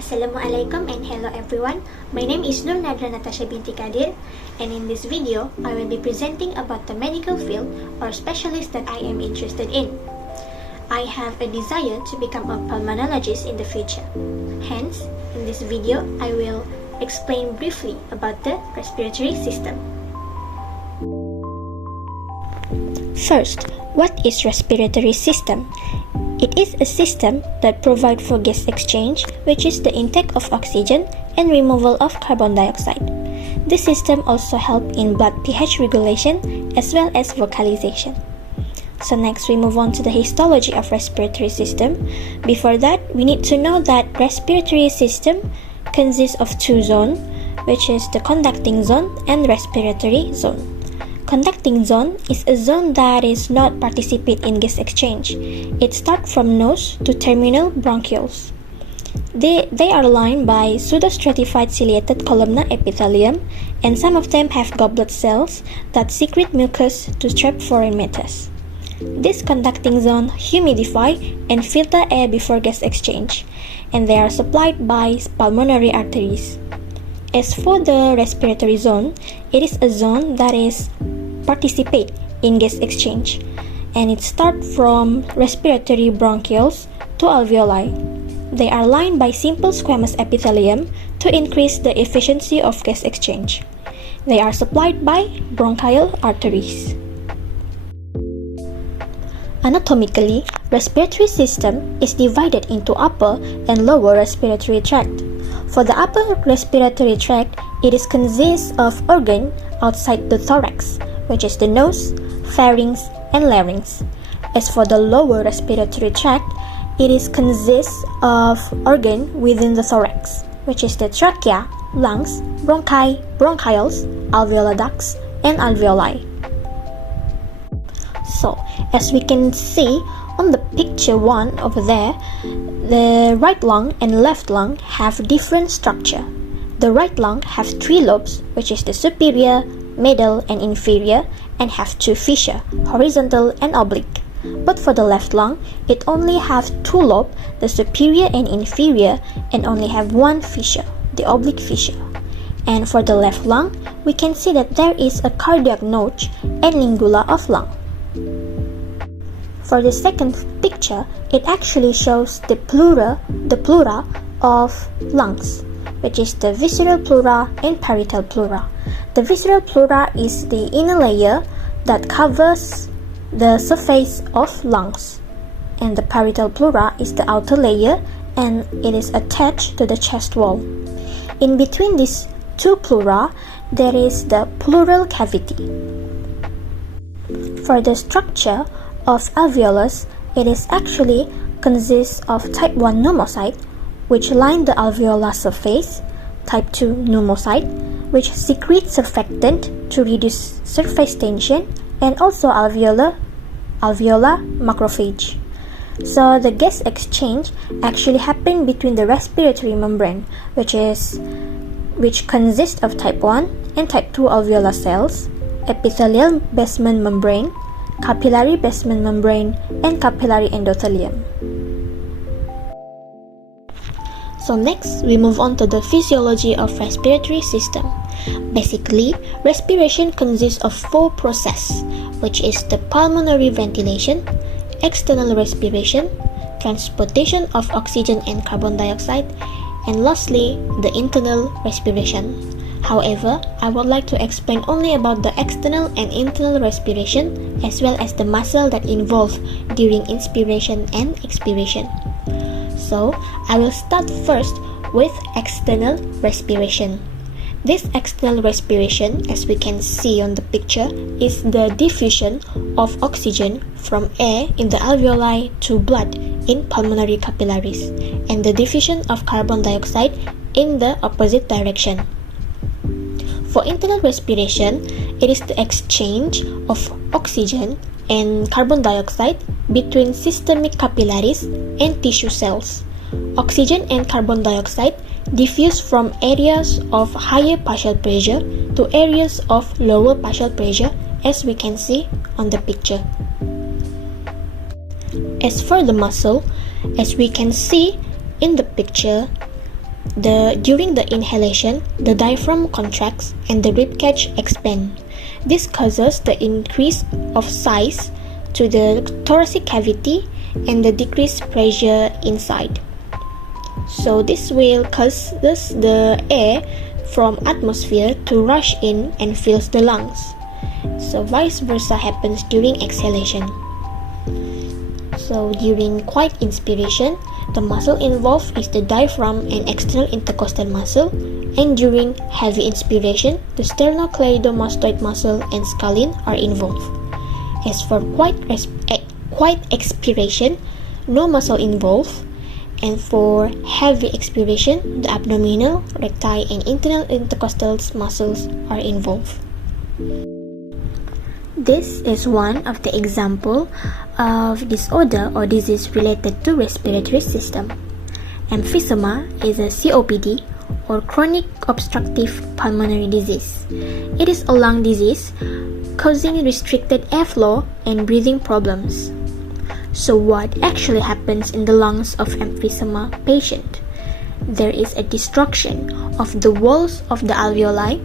Assalamualaikum and hello everyone. My name is Nadrah Natasha binti Kadir, and in this video, I will be presenting about the medical field or specialist that I am interested in. I have a desire to become a pulmonologist in the future. Hence, in this video, I will explain briefly about the respiratory system. First, what is respiratory system? It is a system that provides for gas exchange, which is the intake of oxygen and removal of carbon dioxide. This system also helps in blood pH regulation as well as vocalization. So next we move on to the histology of respiratory system. Before that, we need to know that respiratory system consists of two zones, which is the conducting zone and respiratory zone. Conducting zone is a zone that is not participate in gas exchange. It starts from nose to terminal bronchioles. They are lined by pseudostratified ciliated columnar epithelium, and some of them have goblet cells that secrete mucus to trap foreign matters. This conducting zone humidify and filter air before gas exchange, and they are supplied by pulmonary arteries. As for the respiratory zone, it is a zone that is participate in gas exchange, and it starts from respiratory bronchioles to alveoli. They are lined by simple squamous epithelium to increase the efficiency of gas exchange. They are supplied by bronchial arteries. Anatomically, respiratory system is divided into upper and lower respiratory tract. For the upper respiratory tract, it is consists of organ outside the thorax, which is the nose, pharynx, and larynx. As for the lower respiratory tract, it is consists of organ within the thorax, which is the trachea, lungs, bronchi, bronchioles, alveolar ducts, and alveoli. So, as we can see on the picture 1 over there, the right lung and left lung have different structure. The right lung have 3 lobes, which is the superior, middle, and inferior, and have 2 fissures, horizontal and oblique. But for the left lung, it only have 2 lobes, the superior and inferior, and only have 1 fissure, the oblique fissure. And for the left lung, we can see that there is a cardiac notch and lingula of lung. For the second picture, it actually shows the pleura of lungs, which is the visceral pleura and parietal pleura. The visceral pleura is the inner layer that covers the surface of lungs, and the parietal pleura is the outer layer, and it is attached to the chest wall. In between these two pleura, there is the pleural cavity. For the structure of alveolus, it is actually consists of type 1 pneumocyte, which line the alveolar surface, type 2 pneumocyte, which secrete surfactant to reduce surface tension, and also alveolar macrophage. So the gas exchange actually happen between the respiratory membrane, which consists of type 1 and type 2 alveolar cells, epithelial basement membrane, capillary basement membrane, and capillary endothelium. So next, we move on to the physiology of respiratory system. Basically, respiration consists of 4 processes, which is the pulmonary ventilation, external respiration, transportation of oxygen and carbon dioxide, and lastly, the internal respiration. However, I would like to explain only about the external and internal respiration, as well as the muscle that involved during inspiration and expiration. So, I will start first with external respiration. This external respiration, as we can see on the picture, is the diffusion of oxygen from air in the alveoli to blood in pulmonary capillaries, and the diffusion of carbon dioxide in the opposite direction. For internal respiration, it is the exchange of oxygen and carbon dioxide between systemic capillaries and tissue cells. Oxygen and carbon dioxide diffuse from areas of higher partial pressure to areas of lower partial pressure, as we can see on the picture. As for the muscle, as we can see in the picture, During the inhalation, the diaphragm contracts and the ribcage expands. This causes the increase of size to the thoracic cavity and the decreased pressure inside. So this will cause the air from atmosphere to rush in and fills the lungs. So vice versa happens during exhalation. So during quiet inspiration, the muscle involved is the diaphragm and external intercostal muscle, and during heavy inspiration, the sternocleidomastoid muscle and scalene are involved. As for quiet expiration, no muscle involved, and for heavy expiration, the abdominal, recti, and internal intercostal muscles are involved. This is one of the example of disorder or disease related to respiratory system. Emphysema is a COPD or chronic obstructive pulmonary disease. It is a lung disease causing restricted airflow and breathing problems. So what actually happens in the lungs of emphysema patient? There is a destruction of the walls of the alveoli.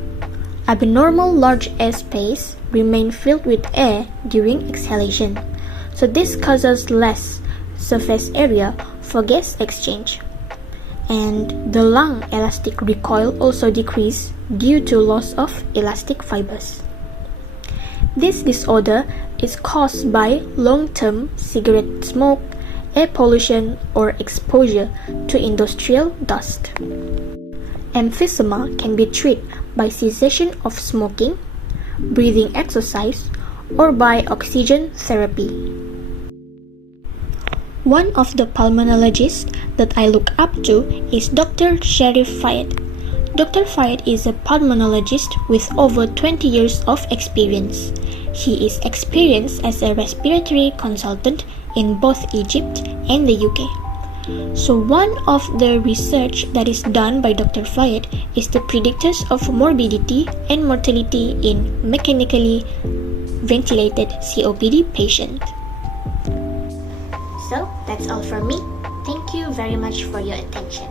Abnormal large air space remain filled with air during exhalation. So this causes less surface area for gas exchange. And the lung elastic recoil also decrease due to loss of elastic fibers. This disorder is caused by long-term cigarette smoke, air pollution, or exposure to industrial dust. Emphysema can be treated by cessation of smoking, breathing exercise, or by oxygen therapy. One of the pulmonologists that I look up to is Dr. Sharif Fayed. Dr. Fayed is a pulmonologist with over 20 years of experience. He is experienced as a respiratory consultant in both Egypt and the UK. So one of the research that is done by Dr. Fayed is the predictors of morbidity and mortality in mechanically ventilated COPD patient. So that's all from me. Thank you very much for your attention.